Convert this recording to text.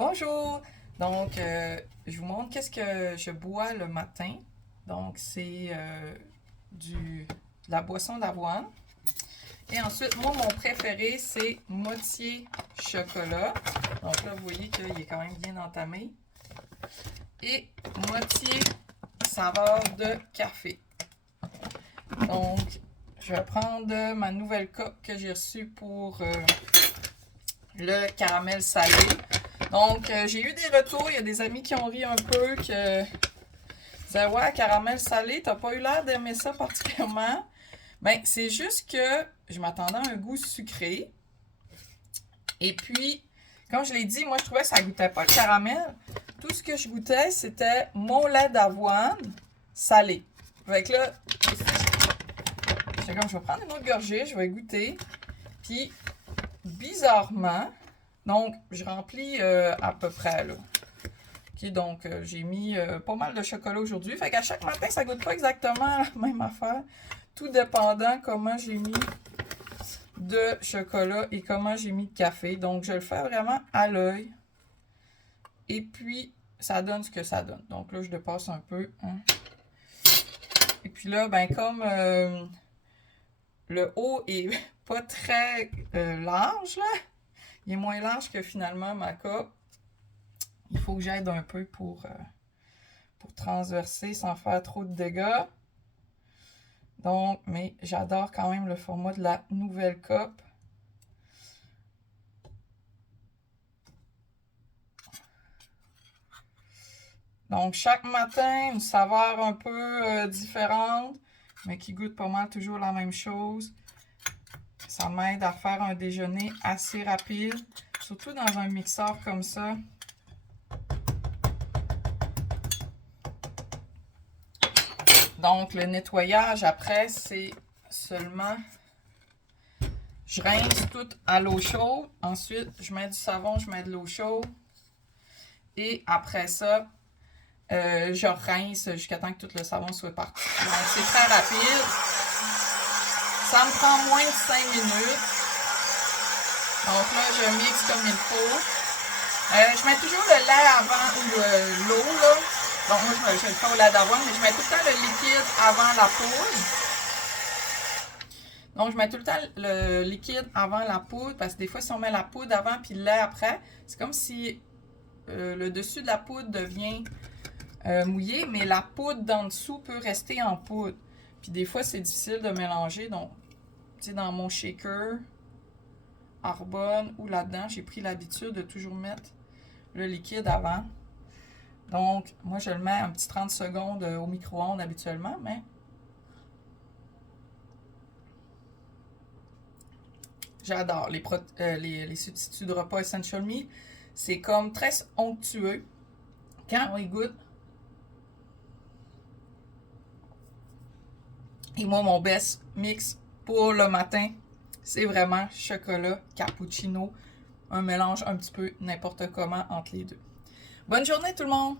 Bonjour! Donc, je vous montre qu'est-ce que je bois le matin. Donc, c'est de la boisson d'avoine. Et ensuite, moi, mon préféré, c'est moitié chocolat. Donc là, vous voyez qu'il est quand même bien entamé. Et moitié saveur de café. Donc, je vais prendre ma nouvelle coupe que j'ai reçue pour le caramel salé. Donc, j'ai eu des retours. Il y a des amis qui ont ri un peu, que disaient, ouais, caramel salé, t'as pas eu l'air d'aimer ça particulièrement. Ben, c'est juste que je m'attendais à un goût sucré. Et puis, comme je l'ai dit, moi, je trouvais que ça goûtait pas le caramel. Tout ce que je goûtais, c'était mon lait d'avoine salé. Fait que là, j'étais comme, je vais prendre une autre gorgée, je vais goûter. Puis, bizarrement, donc, je remplis à peu près, là. Okay, donc, j'ai mis pas mal de chocolat aujourd'hui. Fait qu'à chaque matin, ça goûte pas exactement la même affaire. Tout dépendant comment j'ai mis de chocolat et comment j'ai mis de café. Donc, je le fais vraiment à l'œil. Et puis, ça donne ce que ça donne. Donc là, je dépasse un peu. Hein. Et puis là, ben comme le haut est pas très large, là, il est moins large que finalement ma coupe. Il faut que j'aide un peu pour transverser sans faire trop de dégâts. Donc, mais j'adore quand même le format de la nouvelle coupe. Donc, chaque matin, une saveur un peu différente, mais qui goûte pas mal toujours la même chose. Ça m'aide à faire un déjeuner assez rapide, surtout dans un mixeur comme ça. Donc, le nettoyage après, c'est seulement... Je rince tout à l'eau chaude. Ensuite, je mets du savon, je mets de l'eau chaude. Et après ça, je rince jusqu'à temps que tout le savon soit parti. Donc, c'est très rapide. Ça me prend moins de 5 minutes. Donc là, je mixe comme il faut. Je mets toujours le lait avant ou l'eau, là. Donc moi, je le fais au lait d'avoine, mais je mets tout le temps le liquide avant la poudre. Donc, je mets tout le temps le liquide avant la poudre, parce que des fois, si on met la poudre avant puis le lait après, c'est comme si le dessus de la poudre devient mouillé, mais la poudre d'en dessous peut rester en poudre. Puis des fois, c'est difficile de mélanger. Donc, tu sais, dans mon shaker Arbonne ou là-dedans, j'ai pris l'habitude de toujours mettre le liquide avant. Donc, moi, je le mets un petit 30 secondes au micro-ondes habituellement, mais j'adore les substituts de repas Essential Me. C'est comme très onctueux quand on y goûte. Et moi, mon best mix pour le matin, c'est vraiment chocolat, cappuccino, un mélange un petit peu n'importe comment entre les deux. Bonne journée tout le monde!